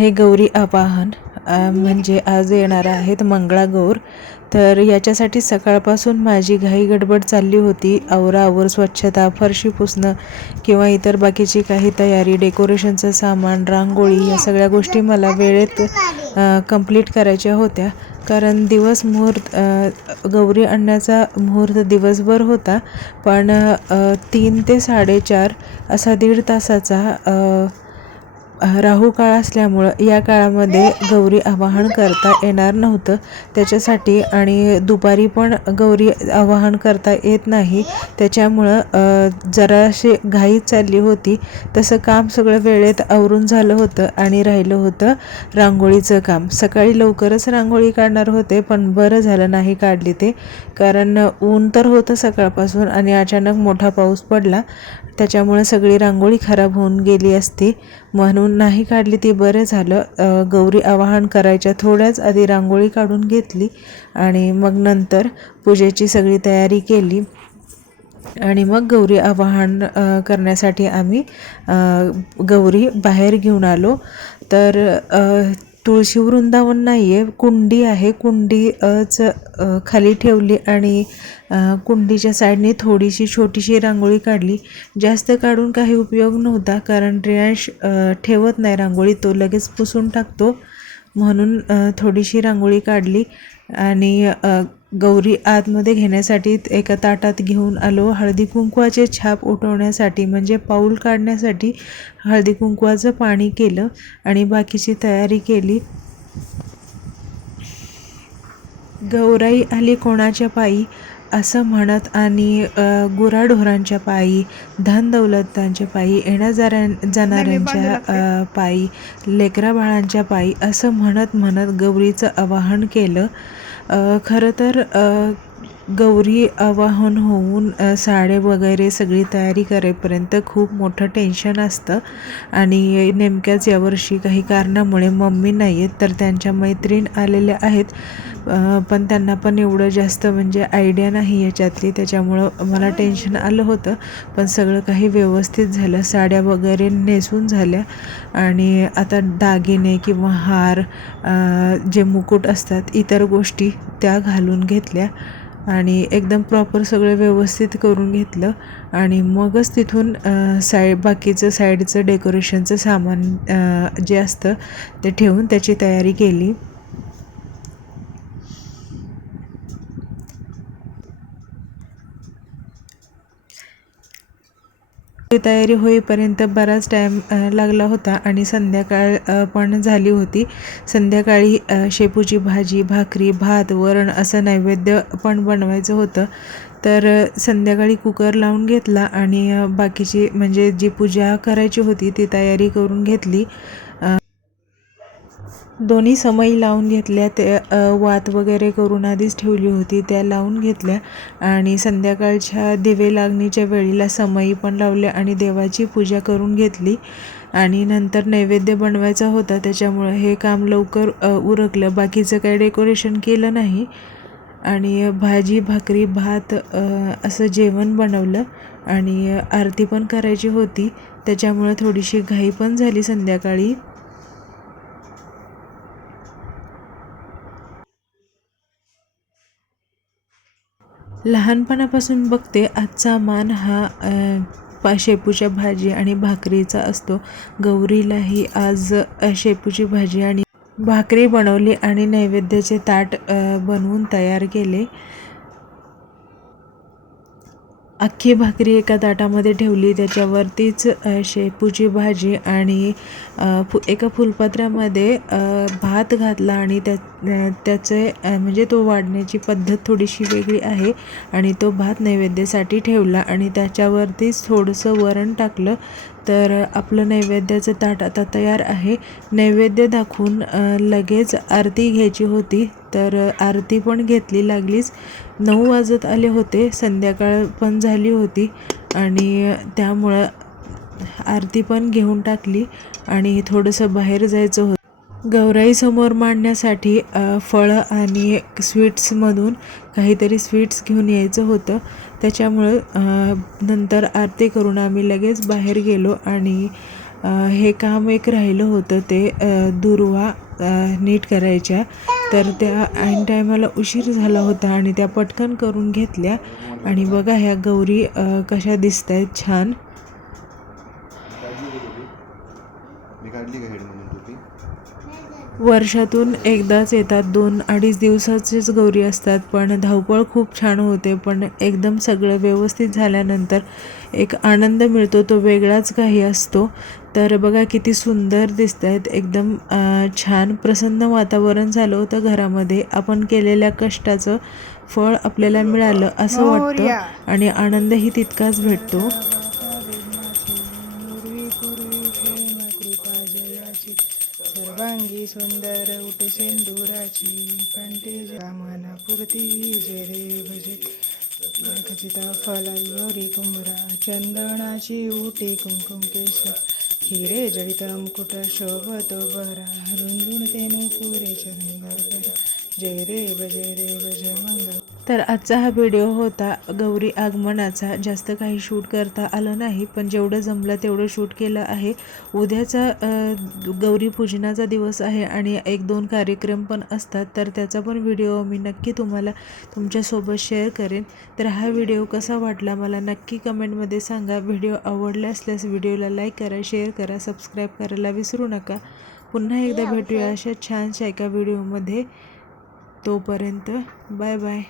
आहे गौरी आवाहन. म्हणजे आज येणार आहेत मंगळागौर तर याच्यासाठी सकाळपासून माझी घाई गडबड चालली होती. आवराआवर स्वच्छता फरशी पुसणं किंवा इतर बाकीची काही तयारी डेकोरेशनचं सामान रांगोळी या सगळ्या गोष्टी मला वेळेत कंप्लीट करायच्या होत्या. कारण दिवस मुहूर्त गौरी आणण्याचा मुहूर्त दिवसभर होता. पण तीन ते साडेचार असा दीड तासाचा राहू काळ असल्यामुळं या काळामध्ये गौरी आवाहन करता येणार नव्हतं त्याच्यासाठी आणि दुपारी पण गौरी आवाहन करता येत नाही. त्याच्यामुळं जराशी घाई चालली होती. तसं काम सगळं वेळेत आवरून झालं होतं आणि राहिलं होतं रांगोळीचं काम. सकाळी लवकरच रांगोळी काढणार होते पण बरं झालं नाही काढली ते. कारण ऊन तर होतं सकाळपासून आणि अचानक मोठा पाऊस पडला. त्याच्यामुळे सगळी रांगोळी खराब होऊन गेली असती. म्हणून नाही काढली ती. बरं झालं. गौरी आवाहन करायच्या. थोड्याच आधी रांगोळी काढून घेतली आणि मग नंतर पूजेची सगळी तयारी केली. आणि मग गौरी आवाहन करण्यासाठी आम्ही गौरी बाहेर घेऊन आलो. तर तुळशी वृंदावन नाही आहे. कुंडी आहे कुंडीच खाली ठेवली आणि कुंडीच्या साईडने थोडीशी छोटीशी रांगोळी काढली. जास्त काढून काही उपयोग नव्हता कारण रियांश ठेवत नाही रांगोळी. तो लगेच पुसून टाकतो. म्हणून थोडीशी रांगोळी काढली आणि गौरी आतमध्ये घेण्यासाठी एका ताटात घेऊन आलो. हळदी कुंकवाचे छाप उठवण्यासाठी म्हणजे पाऊल काढण्यासाठी हळदी कुंकवाचं पाणी केलं आणि बाकीची तयारी केली. गौराई आली कोणाच्या पायी? असं म्हणत आणि गुराढोरांच्या पायी धन दौलतांच्या पायी येण्या जाऱ्या जाणाऱ्यांच्या पायी लेकरा बाळांच्या पायी असं म्हणत म्हणत गौरीचं आवाहन केलं. खरं तर गौरी आवाहन होऊन साडे वगैरे सगळी तयारी करेपर्यंत खूप मोठं टेन्शन असतं. आणि नेमक्याच यावर्षी काही कारणामुळे मम्मी नाही आहेत तर त्यांच्या मैत्रीण आलेल्या आहेत. पण त्यांना पण एवढं जास्त म्हणजे आयडिया नाही याच्यातली. त्याच्यामुळं मला टेन्शन आलं होतं. पण सगळं काही व्यवस्थित झालं. साड्या वगैरे नेसून झाल्या. आणि आता दागिने किंवा हार जे मुकुट असतात इतर गोष्टी त्या घालून घेतल्या. आणि एकदम प्रॉपर सगळं व्यवस्थित करून घेतलं. आणि मगच तिथून साईड बाकीचं साईडचं डेकोरेशनचं सामान जे असतं ते ठेवून त्याची तयारी केली. तयारी होईपर्यंत बराच टाईम लागला होता आणि संध्याकाळ पण झाली होती. संध्याकाळी शेपूची भाजी भाकरी भात वरण असं नैवेद्य पण बनवायचं होतं. तर संध्याकाळी कुकर लावून घेतला आणि बाकीची म्हणजे जी पूजा करायची होती ती तयारी करून घेतली. दोन्ही समई लावून घेतल्या ते वात वगैरे करून आधीच ठेवली होती त्या लावून घेतल्या आणि संध्याकाळच्या दिवे लागणीच्या वेळेला समई पण लावल्या आणि देवाची पूजा करून घेतली. आणि नंतर नैवेद्य बनवायचा होता त्याच्यामुळं हे काम लवकर उरकलं. बाकीचं काही डेकोरेशन केलं नाही. आणि भाजी भाकरी भात असं जेवण बनवलं आणि आरती पण करायची होती. त्याच्यामुळं थोडीशी घाई पण झाली संध्याकाळी. लहानपणापासून बघते आजचा मान हा पा शेपूच्या भाजी आणि भाकरीचा असतो. गौरीलाही आज शेपूची भाजी आणि भाकरी बनवली आणि नैवेद्याचे ताट बनवून तयार केले. अख्खी भाकरी एका ताटामध्ये ठेवली त्याच्यावरतीच शेपूची भाजी आणि फु एका फुलपात्रामध्ये भात घातला आणि त्या त्याचे म्हणजे तो वाढण्याची पद्धत थोडीशी वेगळी आहे आणि तो भात नैवेद्यासाठी ठेवला आणि त्याच्यावरतीच थोडंसं वरण टाकलं तर आपलं नैवेद्याचं ताट आता तयार आहे. नैवेद्य दाखवून लगेच आरती घ्यायची होती तर आरती पण घेतली लागलीच. नऊ वाजत आले होते संध्याकाळ पण झाली होती आणि त्यामुळं आरती पण घेऊन टाकली आणि थोडंसं बाहेर जायचं होतं. गौराईसमोर मांडण्यासाठी फळं आणि स्वीट्समधून काहीतरी स्वीट्स घेऊन यायचं होतं. त्याच्यामुळं नंतर आरती करून आम्ही लगेच बाहेर गेलो आणि हे काम एक राहिलं होतं ते दुर्वा नीट करायच्या. तर त्या ऐन टायमाला उशीर झाला होता आणि त्या पटकन करून घेतल्या. आणि बघा ह्या गौरी कशा दिसत आहेत छान काढली का टोपी मी काढली का हेड म्हणून टोपी वर्षातून एकदाच येतात दोन अडीच दिवसाचेच गौरी असतात पण धावपळ खूप छान होते पण एकदम सगळं व्यवस्थित झाल्यानंतर एक आनंद मिळतो तो वेगळाच काही असतो. तर बघा किती सुंदर दिसत आहेत एकदम छान प्रसन्न वातावरण झालं होतं घरामध्ये. आपण केलेल्या कष्टाचं फळ आपल्याला मिळालं असं वाटतं आणि आनंदही तितकाच भेटतो. सुंदर उठे सिंदुराची जामना पुरती जेरे रे भजे खचिता फला लोरी कुंभरा चंदनाची उटी कुमकुम केश हिरे जडित मुकुट शोभतो बरा रुंजुणते नुपुरे चरंगा जय देव जय देव जय मंगल तर आजचा हा व्हिडिओ होता गौरी आगमनाचा. जास्त काही शूट करता आलं नाही पण जेवढं जमलं तेवढं शूट केलं आहे. उद्याचा गौरी पूजनाचा दिवस आहे आणि एक दोन कार्यक्रम पण असतात तर त्याचा पण व्हिडिओ मी नक्की तुम्हाला तुमच्यासोबत शेअर करेन. तर हा व्हिडिओ कसा वाटला मला नक्की कमेंटमध्ये सांगा. व्हिडिओ आवडला असल्यास व्हिडिओला लाईक करा शेअर करा सबस्क्राईब करायला विसरू नका. पुन्हा एकदा भेटूया अशा छानशा एका व्हिडिओमध्ये तोपर्यंत बाय बाय